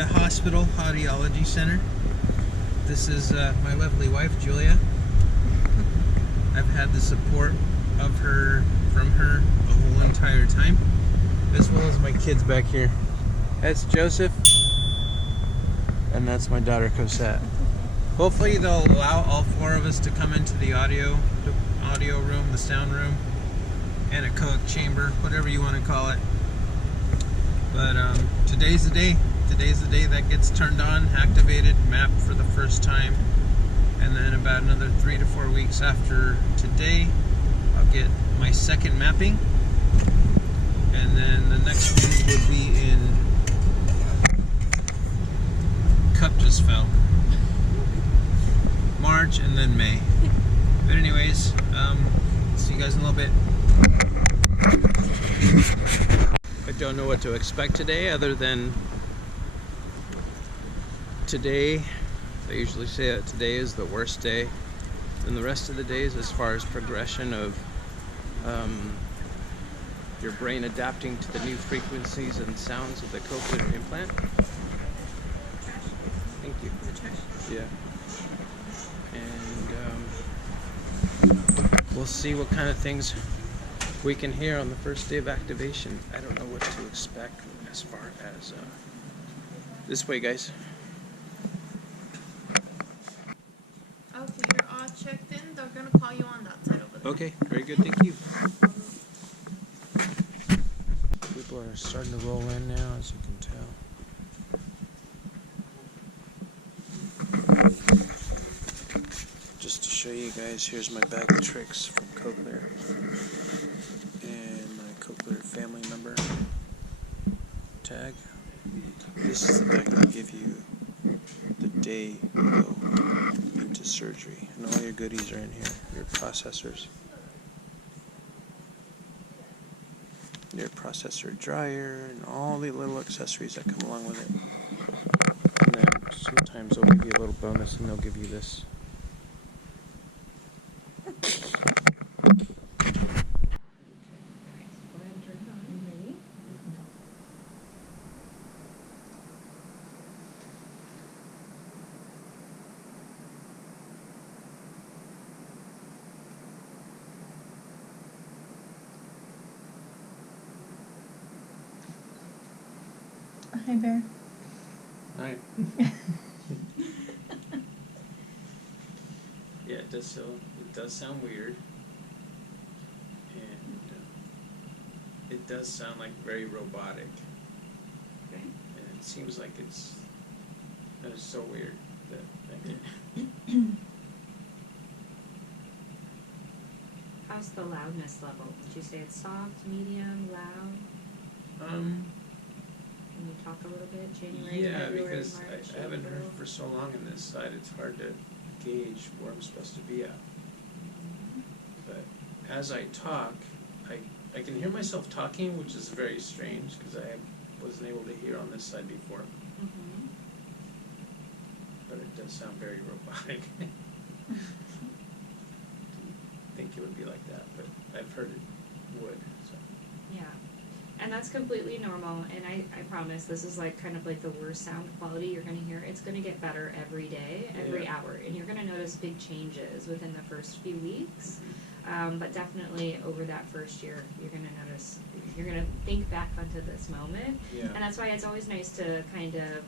the hospital audiology center. This is my lovely wife, Julia. I've had the support of her, from her, the whole entire time, as well as my kids back here. That's Joseph, and that's my daughter, Cosette. Hopefully they'll allow all four of us to come into the audio room, the sound room, and a coax chamber, whatever you want to call it. But today's the day. Today's the day that gets turned on, activated, mapped for the first time. And then about another 3 to 4 weeks after today, I'll get my second mapping. And then the next one would be in Cup just fell. March and then May. But anyways, see you guys in a little bit. I don't know what to expect today other than today. I usually say that today is the worst day than the rest of the days as far as progression of your brain adapting to the new frequencies and sounds of the Cochlear Implant. Thank you. Yeah. And we'll see what kind of things we can hear on the first day of activation. I don't know what to expect as far as this way, guys. Okay, you're all checked in. They're gonna call you on that side over there. Okay, very good, thank you. People are starting to roll in now, as you can tell. Just to show you guys, here's my bag of tricks from Cochlear. And my Cochlear family member tag. This is the bag that give you the day you go into surgery. And all your goodies are in here. Your processors. Your processor dryer and all the little accessories that come along with it. And then sometimes they'll give you a little bonus and they'll give you this. Hi, Bear. Hi. Yeah, it does sound weird, and it does sound like very robotic. Okay. And it seems like it's so weird that How's the loudness level? Would you say it's soft, medium, loud? Can you talk a little bit? January, yeah, February, because March, I haven't heard April? for so long on this side, it's hard to gauge where I'm supposed to be at. But as I talk, I can hear myself talking, which is very strange because I wasn't able to hear on this side before. Mm-hmm. But it does sound very robotic. Didn't think it would be like that, but I've heard it would. So. Yeah. And that's completely normal, and I promise this is like kind of like the worst sound quality you're going to hear. It's going to get better every day, every hour, and you're going to notice big changes within the first few weeks. But definitely over that first year, you're going to notice, you're going to think back onto this moment. Yeah. And that's why it's always nice to kind of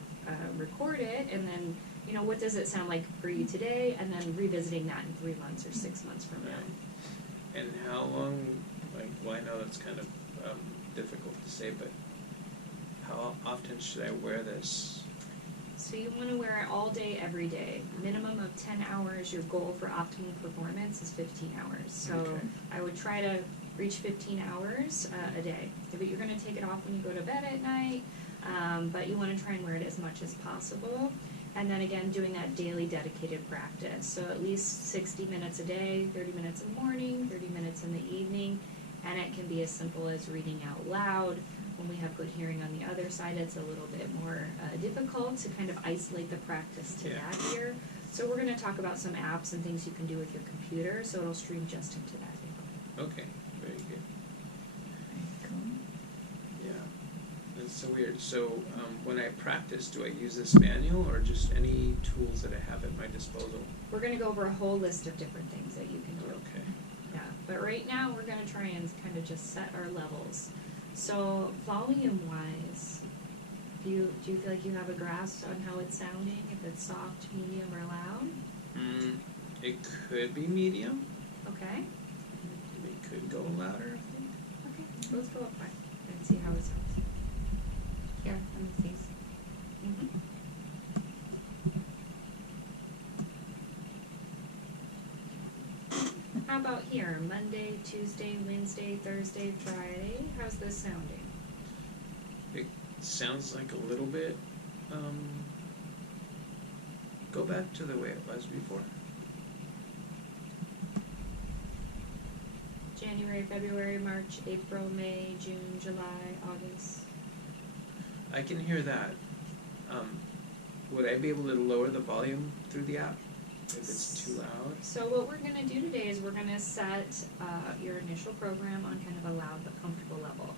record it, and then, you know, what does it sound like for you today, and then revisiting that in 3 months or 6 months from now. And how long, like, well, I know that's kind of difficult to say, but how often should I wear this? So you want to wear it all day, every day. Minimum of 10 hours. Your goal for optimal performance is 15 hours. So Okay. I would try to reach 15 hours a day. But you're going to take it off when you go to bed at night, but you want to try and wear it as much as possible. And then again, doing that daily dedicated practice. So at least 60 minutes a day, 30 minutes in the morning, 30 minutes in the evening. And it can be as simple as reading out loud. When we have good hearing on the other side, it's a little bit more difficult to kind of isolate the practice to that ear. So we're going to talk about some apps and things you can do with your computer, so it'll stream just into that ear. Okay, very good. Cool. Yeah. And so weird. So when I practice, do I use this manual or just any tools that I have at my disposal? We're gonna go over a whole list of different things that you can do. Okay. Yeah, but right now we're gonna try and kind of just set our levels. So volume-wise, do you feel like you have a grasp on how it's sounding? If it's soft, medium, or loud? It could be medium. Okay. It could go louder, I think. Okay. So let's go up high and see how it sounds. Here, let me see. How about here? Monday, Tuesday, Wednesday, Thursday, Friday. How's this sounding? It sounds like a little bit. Go back to the way it was before. January, February, March, April, May, June, July, August. I can hear that. Would I be able to lower the volume through the app if it's too loud? So what we're going to do today is we're going to set your initial program on kind of a loud but comfortable level.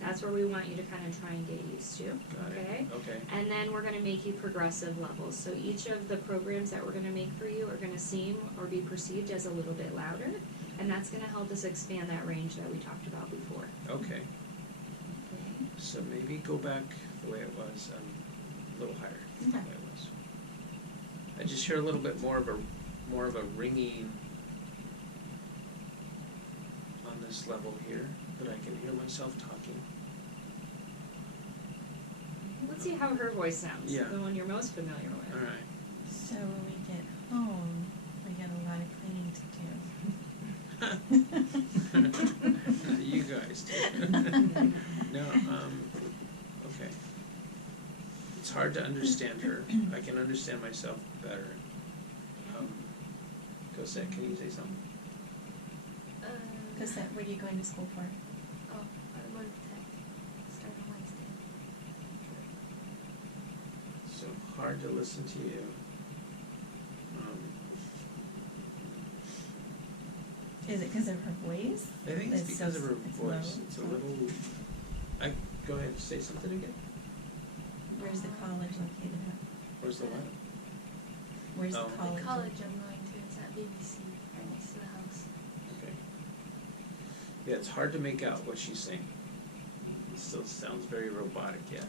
That's where we want you to kind of try and get used to. Got Okay? it. Okay. And then we're going to make you progressive levels. So each of the programs that we're going to make for you are going to seem or be perceived as a little bit louder. And that's going to help us expand that range that we talked about before. Okay. Okay. So maybe go back the way it was, a little higher than the way it was. I just hear a little bit more of a ringing on this level here, but I can hear myself talking. Let's see how her voice sounds. Yeah. The one you're most familiar with. All right. So when we get home, we got a lot of cleaning to You guys do. No, okay. It's hard to understand her. I can understand myself better. Cosette, can you say something? Because what are you going to school for? Automotive tech. Start on Wednesday. So hard to listen to you. Is it because of her voice? I think it's because of her it's voice. low. It's a little. Go ahead. Say something again. Where's the college located at? Where's the what? Where's Oh. the college? The college I'm going to, it's at BBC, right next to the house. Okay. Yeah, it's hard to make out what she's saying. It still sounds very robotic yet.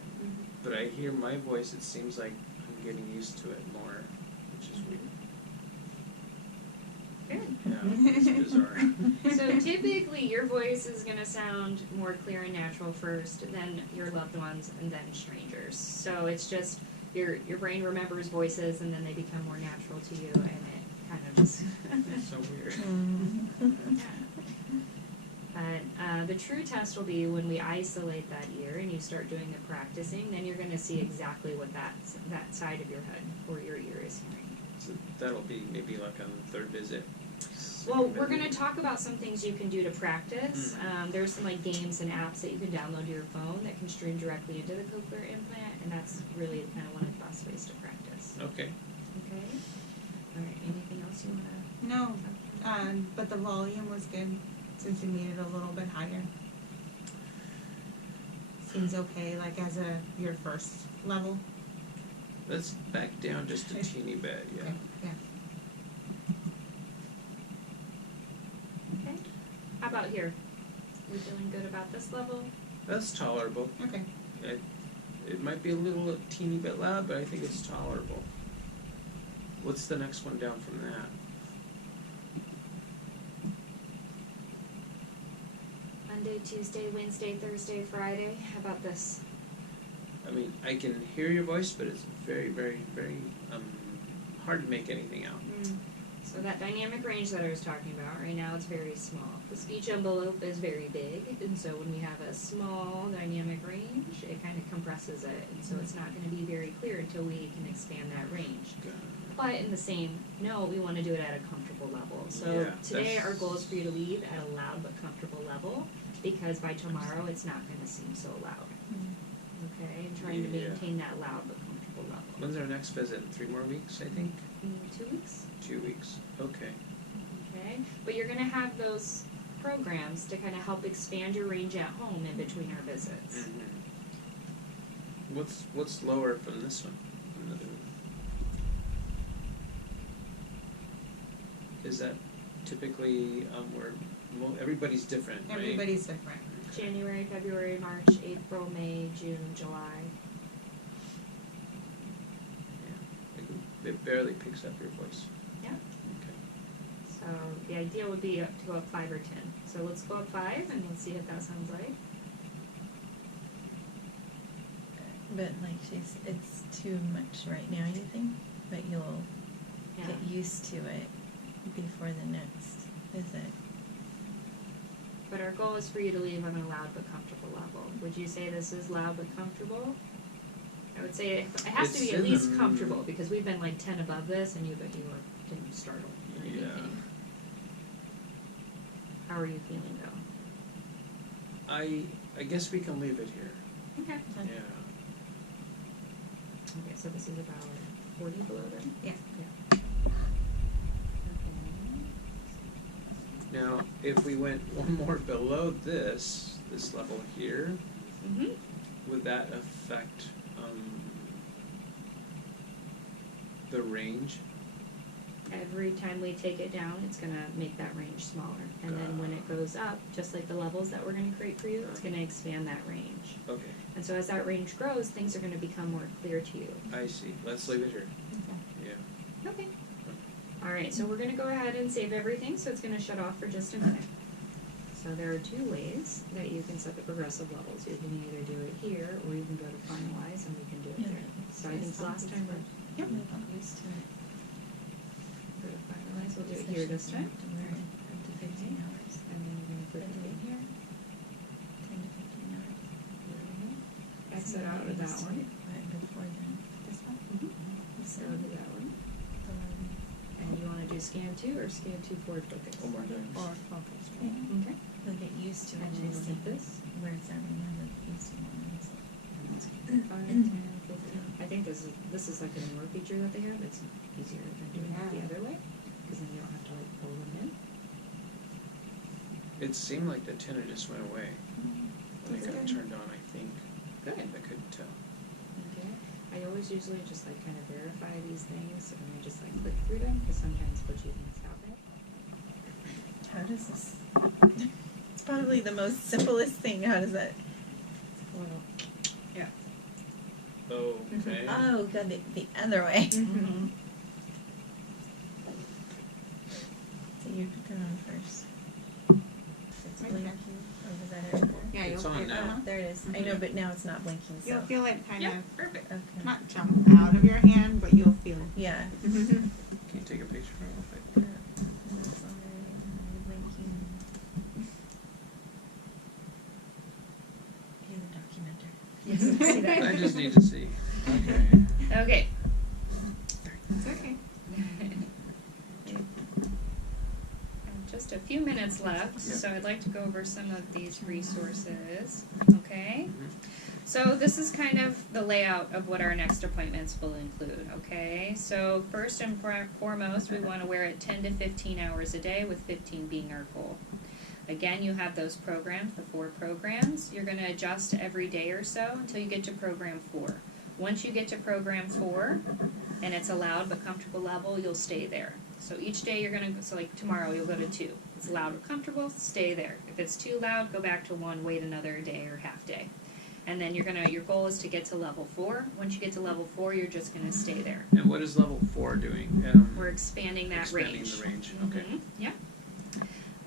But I hear my voice. It seems like I'm getting used to it more, which is weird. Good. Yeah, it's bizarre. So typically your voice is going to sound more clear and natural first, then your loved ones, and then strangers. So it's just your brain remembers voices and then they become more natural to you, and it kind of just... It's so weird. But the true test will be when we isolate that ear and you start doing the practicing, then you're going to see exactly what that side of your head or your ear is hearing. So that'll be maybe like on the third visit. Well, we're going to talk about some things you can do to practice. There's some like games and apps that you can download to your phone that can stream directly into the Cochlear implant, and that's really kind of one of the best ways to practice. Okay. Okay? All right, anything else you want to... No, but the volume was good since we made it a little bit higher. Seems okay, like as your first level. Let's back down just a teeny bit, yeah. Okay, yeah. Okay. How about here? You feeling good about this level? That's tolerable. Okay. It might be a teeny bit loud, but I think it's tolerable. What's the next one down from that? Monday, Tuesday, Wednesday, Thursday, Friday. How about this? I mean, I can hear your voice, but it's very, very, very hard to make anything out. So that dynamic range that I was talking about, right now it's very small. The speech envelope is very big, and so when we have a small dynamic range, it kind of compresses it, and so it's not going to be very clear until we can expand that range. But in the same note, we want to do it at a comfortable level. So Yeah, today that's- our goal is for you to leave at a loud but comfortable level, because by tomorrow it's not going to seem so loud. Okay, and trying to Yeah. maintain that loud but comfortable level. When's our next visit? 3 more weeks, I think? 2 weeks. 2 weeks. Okay. Okay, but you're going to have those programs to kind of help expand your range at home in between our visits. What's lower from this one? From the other one? Is that typically where everybody's different, right? Everybody's different. January, February, March, April, May, June, July. Yeah. It barely picks up your voice. Yeah. Okay. So the idea would be to go up 5 or 10. So let's go up 5 and we'll see what that sounds like. But like it's too much right now, you think? But you'll Yeah. get used to it before the next visit. But our goal is for you to leave on a loud but comfortable level. Would you say this is loud but comfortable? I would say it has to be It's at in least the- comfortable because we've been like 10 above this and you didn't startle or Yeah. anything. How are you feeling though? I guess we can leave it here. Okay. Yeah. Okay, so this is about 40 below then? Yeah. Yeah. Okay. Now, if we went one more below this level here, Mm-hmm. would that affect the range? Every time we take it down, it's gonna make that range smaller. And then when it goes up, just like the levels that we're gonna create for you, it's gonna expand that range. Okay, And so as that range grows, things are gonna become more clear to you. I see. Let's leave it here. Yeah. Okay. Alright, so we're gonna go ahead and save everything, so it's gonna shut off for just a minute. So there are 2 ways that you can set the progressive levels. You can either do it here, or you can go to finalize and we can do it Yeah. there. So I think last time we're Yep. I'm used to it. go to finalize, we'll do it here this time. To wear it up to 15 hours. And then we're gonna put it in here. 10 to 15 hours. Exit out of that one. Right before then. This one? Mm-hmm. So do that one. 11. And you wanna do scan 2 or scan 2 forward focus? One more time. Or focus, Okay. right? Okay. They'll get used to it And and then just we'll see hit this. where it's at and then they'll get used to it. 5, 10, 15. I think this is like a newer feature that they have. It's easier than doing it the Yeah. other way, because then you don't have to like pull them in. It seemed like the tenor just went away when it got Okay. turned on, I think. Good. I couldn't tell. Okay. I always usually just like kind of verify these things and I just like click through them because sometimes what you can stop it. How does this? It's probably the most simplest thing. How does that? Yeah. Oh, okay. Oh, God, the other way. Mm-hmm. So you put that on first. It's Right blinking. there. Oh, was that it? Yeah, It's you'll on feel, now. There it is. I know, but now it's not blinking. So. you'll feel it kind of Perfect. Okay. not jump out of your hand, but you'll feel it. Yeah. Can you take a picture real quick? And it's already blinking. You're the documenter. Yes, I see that. I just need to see. Okay. Okay. It's okay. Just a few minutes left, Yeah. so I'd like to go over some of these resources, okay? Mhm. So this is kind of the layout of what our next appointments will include, okay? So first and foremost, we want to wear it 10 to 15 hours a day, with 15 being our goal. Again, you have those programs, the 4 programs. You're going to adjust every day or so until you get to program 4. Once you get to program 4, and it's a loud but comfortable level, you'll stay there. So each day you're going to, so like tomorrow you'll go to 2. It's loud or comfortable, stay there. If it's too loud, go back to 1, wait another day or half day. And then your goal is to get to level 4. Once you get to level 4, you're just going to stay there. And what is level 4 doing? We're expanding that expanding range. the range. Okay. Mhm, yeah.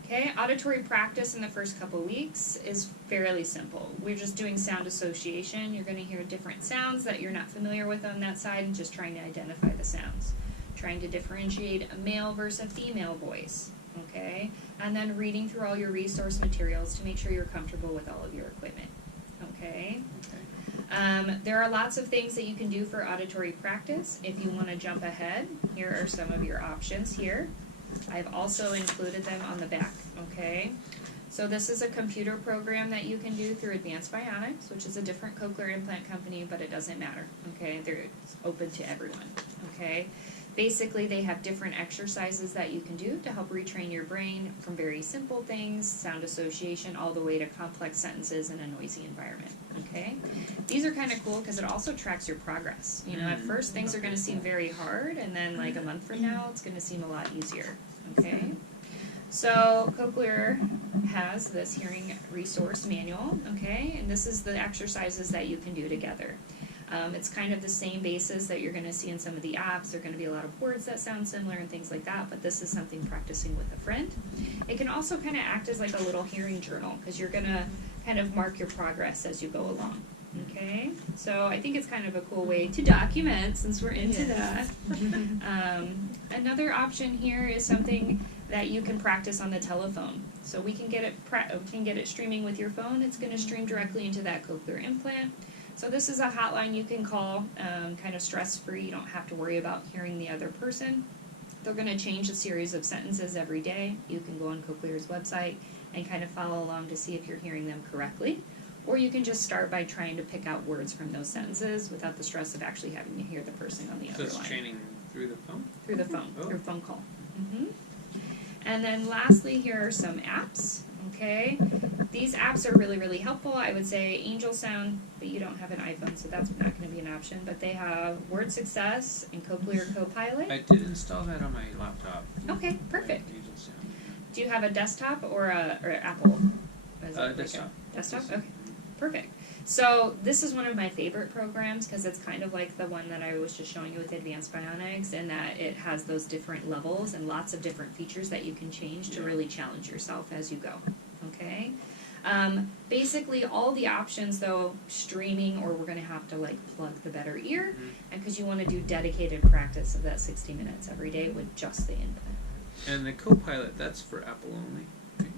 Okay, auditory practice in the first couple weeks is fairly simple. We're just doing sound association. You're going to hear different sounds that you're not familiar with on that side and just trying to identify the sounds. Trying to differentiate a male versus a female voice, okay? And then reading through all your resource materials to make sure you're comfortable with all of your equipment, okay? Okay. There are lots of things that you can do for auditory practice. If you want to jump ahead, here are some of your options here. I've also included them on the back, okay? So this is a computer program that you can do through Advanced Bionics, which is a different cochlear implant company, but it doesn't matter, okay? It's open to everyone, okay? Basically, they have different exercises that you can do to help retrain your brain from very simple things, sound association, all the way to complex sentences in a noisy environment. Okay? These are kind of cool because it also tracks your progress. You know, at first things are going to seem very hard, and then like a month from now, it's going to seem a lot easier. Okay? So Cochlear has this hearing resource manual, okay, and this is the exercises that you can do together. It's kind of the same basis that you're going to see in some of the apps. There are going to be a lot of words that sound similar and things like that, but this is something practicing with a friend. It can also kind of act as like a little hearing journal because you're going to kind of mark your progress as you go along. Okay, so I think it's kind of a cool way to document since we're into that. Another option here is something that you can practice on the telephone. So we can get it streaming with your phone. It's going to stream directly into that Cochlear implant. So this is a hotline you can call, kind of stress-free. You don't have to worry about hearing the other person. They're going to change a series of sentences every day. You can go on Cochlear's website and kind of follow along to see if you're hearing them correctly. Or you can just start by trying to pick out words from those sentences without the stress of actually having to hear the person on the other line. So it's training through the phone? Through the phone, Oh. through phone call. And then lastly, here are some apps, okay? These apps are really, really helpful. I would say Angel Sound, but you don't have an iPhone, so that's not going to be an option. But they have Word Success and Cochlear Copilot. I did install that on my laptop. Okay, perfect. Angel Sound. Do you have a desktop or Apple? Is it like a Desktop. Desktop? Okay, perfect. So this is one of my favorite programs because it's kind of like the one that I was just showing you with Advanced Bionics, in that it has those different levels and lots of different features that you can change to really challenge yourself as you go. Okay? Basically, all the options, though, streaming, or we're going to have to like plug the better ear, and because you want to do dedicated practice of that 60 minutes every day with just the implant. And the Copilot, that's for Apple only. Right?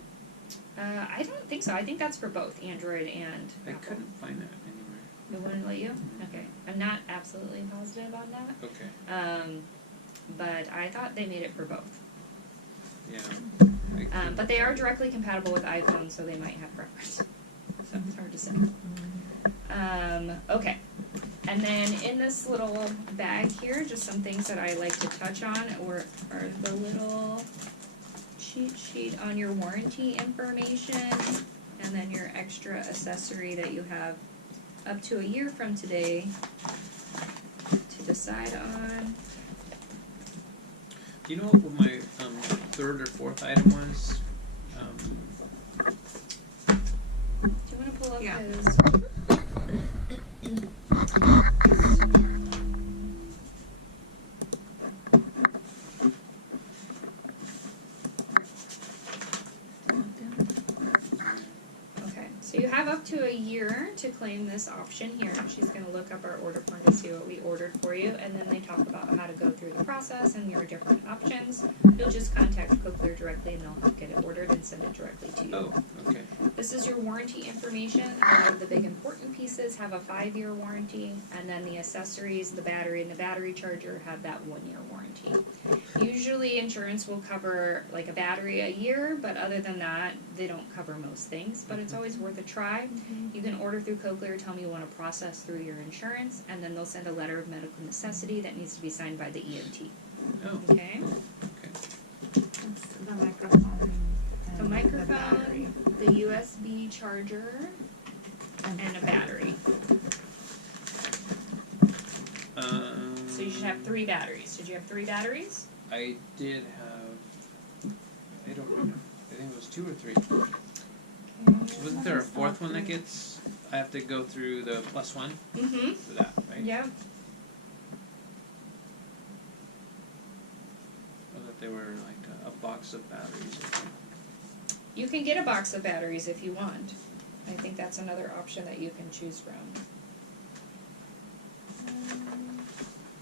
I don't think so. I think that's for both Android and I Apple. couldn't find that anywhere. It wouldn't let you? Okay. I'm not absolutely positive on that. Okay. But I thought they made it for both. Yeah. But they are directly compatible with iPhone, so they might have preference. So it's hard to say. Okay. And then in this little bag here, just some things that I like to touch on are the little cheat sheet on your warranty information, and then your extra accessory that you have up to a year from today to decide on. Do you know what my third or fourth item was? Do you want to pull up Yeah. his? Okay, so you have up to a year to claim this option here. She's going to look up our order form to see what we ordered for you, and then they talk about how to go through the process and your different options. You'll just contact Cochlear directly, and they'll get it ordered and send it directly to you. Oh, okay. This is your warranty information. All of the big important pieces have a 5-year warranty, and then the accessories, the battery, and the battery charger have that 1-year warranty. Usually insurance will cover like a battery a year, but other than that, they don't cover most things, but it's always worth a try. You can order through Cochlear, tell me you want to process through your insurance, and then they'll send a letter of medical necessity that needs to be signed by the EMT. Oh, Okay? okay. It's the microphone. The and microphone, battery. the USB charger, and a battery. So you should have 3 batteries. Did you have 3 batteries? I did have. I don't remember. I think it was 2 or 3. Wasn't there a fourth one that gets? I have to go through the +1 Mm-hmm. for that, right? Yeah. Or that they were like a box of batteries or something. You can get a box of batteries if you want. I think that's another option that you can choose from.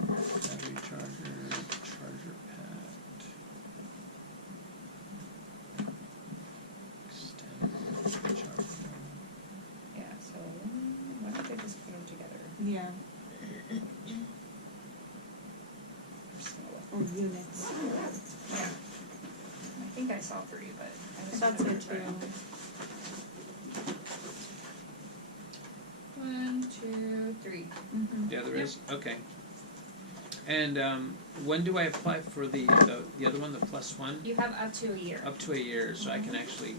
Battery charger pad. Extend charger. Yeah, so why don't they just put them together? Yeah, Or smaller? or units. Yeah. I think I saw 3, but I was That's gonna it try. too. 1, 2, 3. Mm-hmm. Yeah, there is. Okay. And when do I apply for the other one, the +1? You have up to a year. Up to a year, so I can actually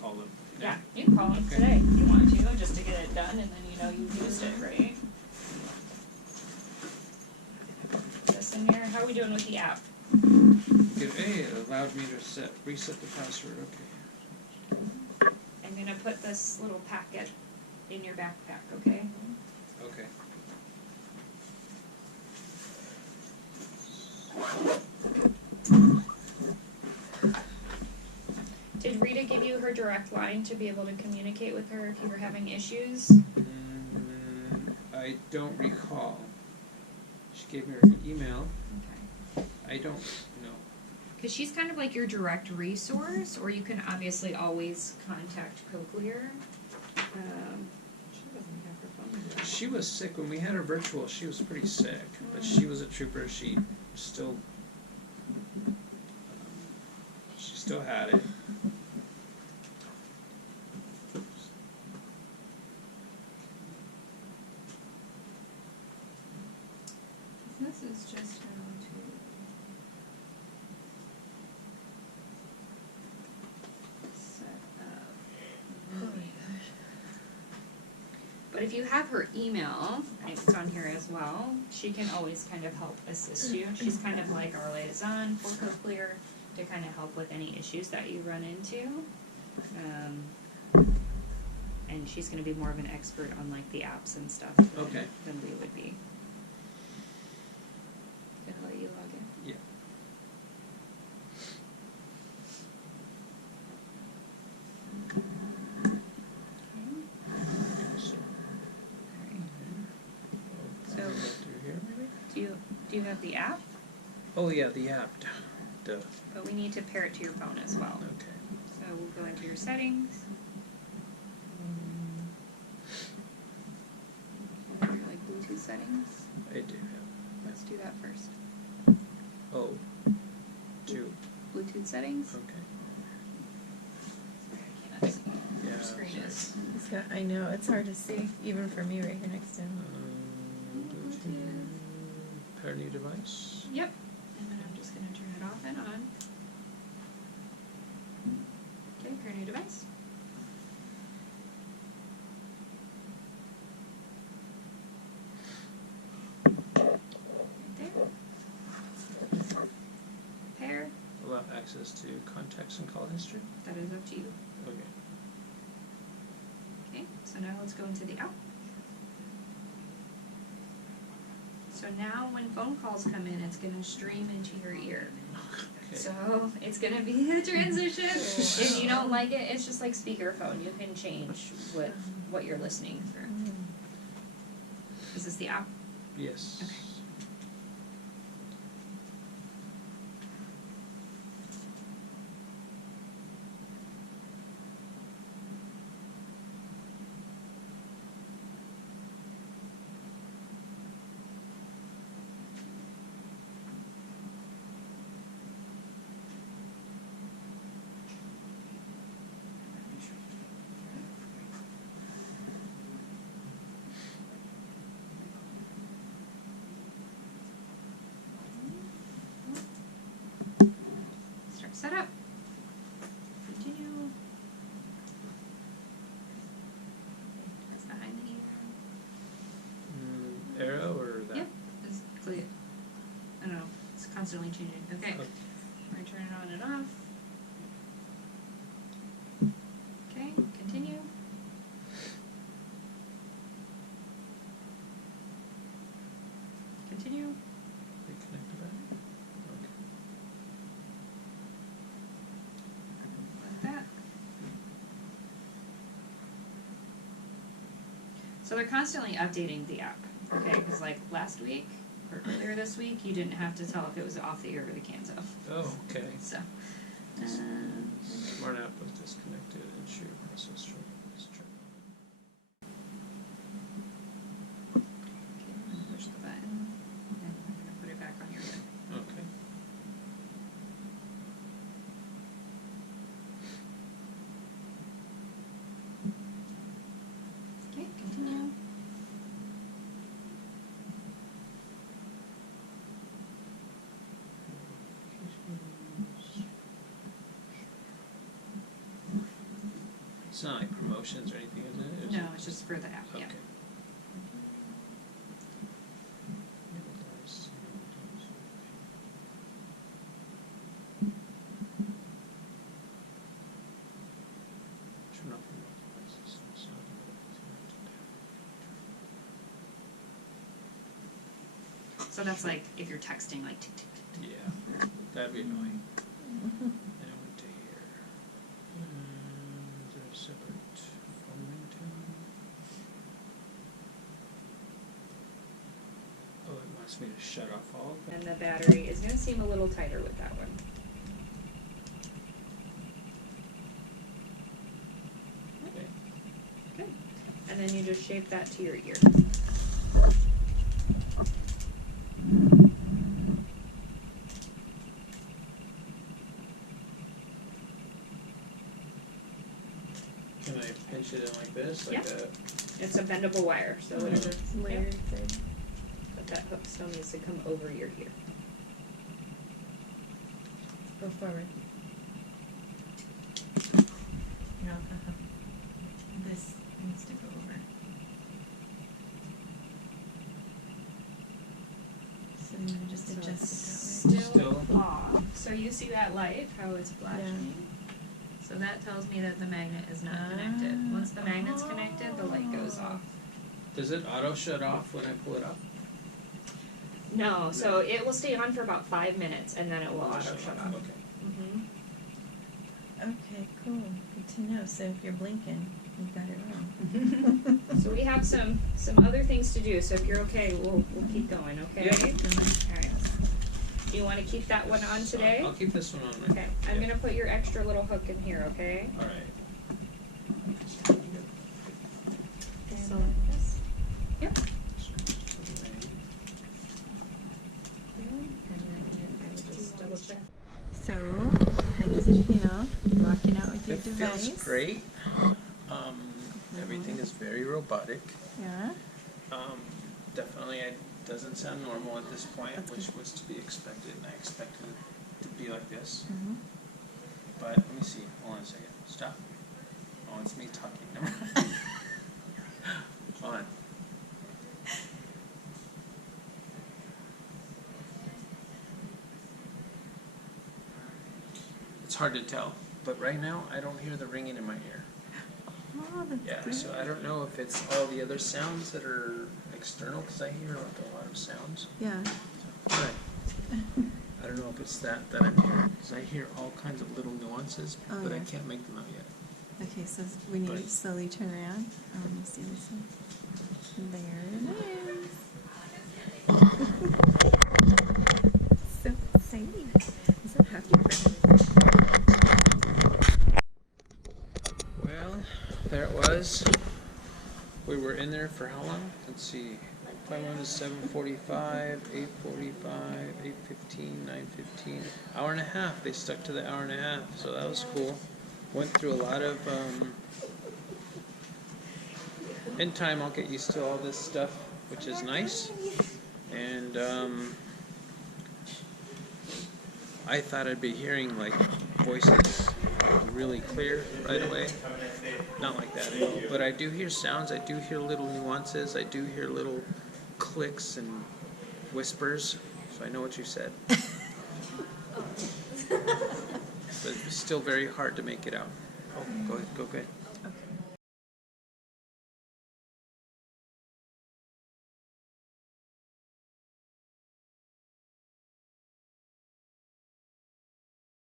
call them. Yeah, you can call them Okay. today if you want to, just to get it done, and then you know you've used it, right? This in here. How are we doing with the app? Okay, hey, it allowed me to reset the password. Okay. I'm gonna put this little packet in your backpack, okay? Okay. Did Rita give you her direct line to be able to communicate with her if you were having issues? I don't recall. She gave me her email. Okay. I don't know. Because she's kind of like your direct resource, or you can obviously always contact Cochlear. She doesn't have her phone number. She was sick when we had her virtual. She was pretty sick, but she was a trooper. She still had it. This is just how to set up. Oh my gosh. But if you have her email, it's on here as well, she can always kind of help assist you. She's kind of like our liaison for Cochlear to kind of help with any issues that you run into. And she's going to be more of an expert on like the apps and stuff Okay. than we would be. Can I let you log in? Yeah. So, Through here, maybe? do you have the app? Oh yeah, the app. Duh. But we need to pair it to your phone as well. Okay. So we'll go into your settings. And then your like Bluetooth settings. I do have. Let's do that first. Oh. 2. Bluetooth settings. Okay. Sorry, I cannot see. Yeah. Your screen is. It's got, I know, it's hard to see, even for me right here next to him. Bluetooth. Pair new device. Yep. And then I'm just going to turn it off and on. Okay, pair new device. Right there. Pair. Allow access to contacts and call history. That is up to you. Okay. Okay, so now let's go into the app. So now when phone calls come in, it's gonna stream into your ear. Okay. So it's gonna be a transition. If you don't like it, it's just like speakerphone. You can change what you're listening through. Is this the app? Yes. Okay. Start setup. Continue. That's behind the ear. Arrow or that? Yep. It's clear. I don't know. It's constantly changing. Okay. Okay. I'm gonna turn it on and off. Okay, continue. Continue. Reconnect the battery. Okay. Like that. So they're constantly updating the app, okay? Because like last week or earlier this week, you didn't have to tell if it was off the ear or the Kanzo. Oh, okay. So, Smart app was disconnected and shoot process trigger. okay, I'm gonna push the button and I'm gonna put it back on your lid. Okay. Okay, continue. It's not like promotions or anything, is it? No, it's just for the app, yeah. Okay. Turn off remote devices. So that's like if you're texting, like tick, tick, tick, tick. Yeah, that'd be annoying. Then I went to here. Is there a separate phone ringtone? Oh, it wants me to shut off all of them. And the battery is gonna seem a little tighter with that one. Okay. Good. And then you just shape that to your ear. Can I pinch it in like this? Like Yeah. It's a bendable wire, so whatever. Where Yep. is it? But that hook still needs to come over your ear. Go forward. No, this needs to go over. So you want to just So adjust it's it that way? still off. So you see that light, how it's flashing? So that tells me that the magnet is not connected. Once the magnet's connected, the light goes off. Does it auto shut off when I pull it up? No, so it will stay on for about 5 minutes and then it will auto shut off. Okay. Mm-hmm. Okay, cool. Good to know. So if you're blinking, you've got it wrong. So we have some other things to do. So if you're okay, we'll keep going. Okay. Yeah. All right. Do you want to keep that one on today? I'll keep this one on. Right? Okay. I'm gonna put your extra little hook in here. Okay. All right. So like this. Yep. And then I would just double check. So, how does it feel? Rocking out with your It device? feels great. Everything is very robotic. Yeah. Definitely, it doesn't sound normal at this point, which was to be expected, and I expected it to be like this. Mm-hmm. But let me see. Hold on a second. Stop. Oh, it's me talking. Never mind. Hold on. It's hard to tell, but right now I don't hear the ringing in my ear. Oh, that's Yeah, good. so I don't know if it's all the other sounds that are external, because I hear like a lot of sounds. Yeah. But I don't know if it's that I'm hearing, because I hear all kinds of little nuances, Oh, but I yeah. can't make them out yet. Okay, so we need to Right. slowly turn around. Let me see this one. There it is. So exciting. I'm so happy for you. Well, there it was. We were in there for how long? Let's see. Appointment was 7:45, 8:45, 8:15, 9:15. Hour and a half. They stuck to the hour and a half, so that was cool. Went through a lot of. In time, I'll get used to all this stuff, which is nice. And I thought I'd be hearing like voices really clear right away. Not like that at all. But I do hear sounds, I do hear little nuances, I do hear little clicks and whispers, so I know what you said. But it's still very hard to make it out. Oh, go ahead, go ahead. Okay.